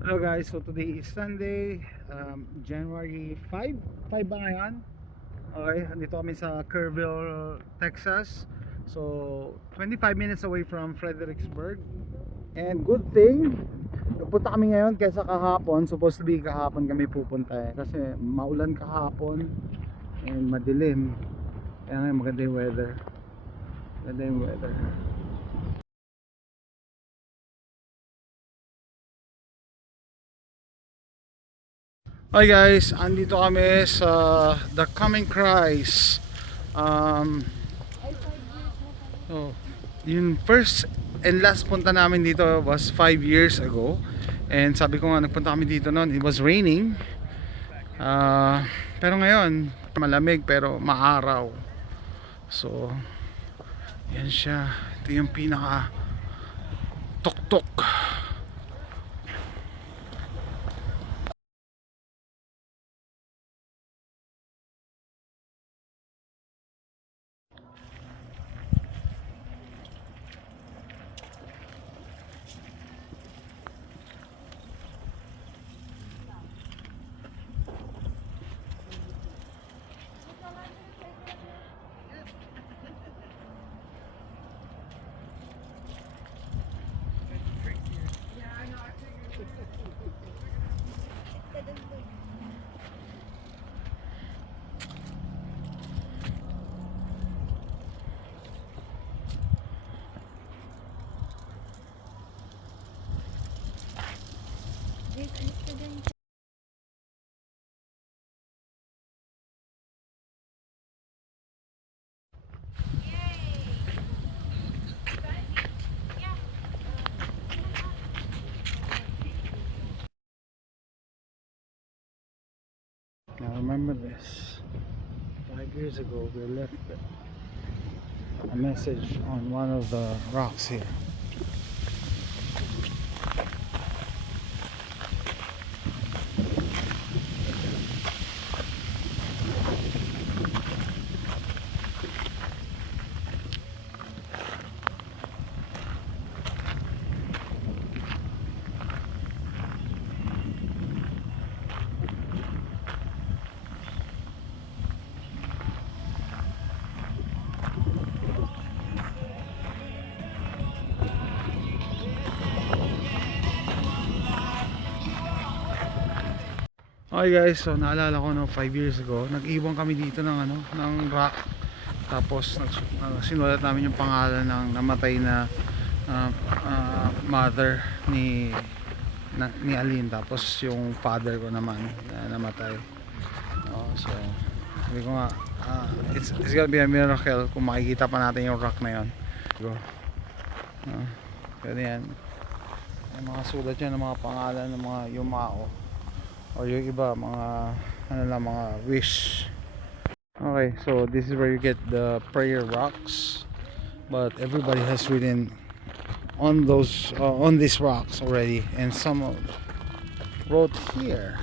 Hello guys, so today is Sunday, January 5 5 ba ngayon? Okay, dito kami sa Kerrville, Texas. So 25 minutes away from Fredericksburg. And good thing nagpunta kami ngayon kaysa kahapon. Supposed to be kahapon kami pupunta kasi maulan kahapon and madilim. Kaya ngayon maganda yung weather. Maganda yung weather. Hi guys, andito kami sa The Coming Christ. So, yung first and last punta namin dito was 5 years ago. And sabi ko nga, nagpunta kami dito noon, it was raining. Pero ngayon, malamig pero maaraw. So, yan siya. Ito yung pinaka tuktok. Now remember this, 5 years ago we left a message on one of the rocks here. Okay guys, so naalala ko no 5 years ago, nag-iwan kami dito ng ng rock. Tapos sinulat namin yung pangalan ng namatay na mother ni Aline, tapos yung father ko naman na namatay. So sabi ko nga, it's gonna be a miracle kung makikita pa natin yung rock na yon. Go. Pwede yan. Yung mga sulat yan ng mga pangalan ng mga yumao o yung iba mga mga wish. Okay, so this is where you get the prayer rocks, but everybody has written on these rocks already, and some wrote here.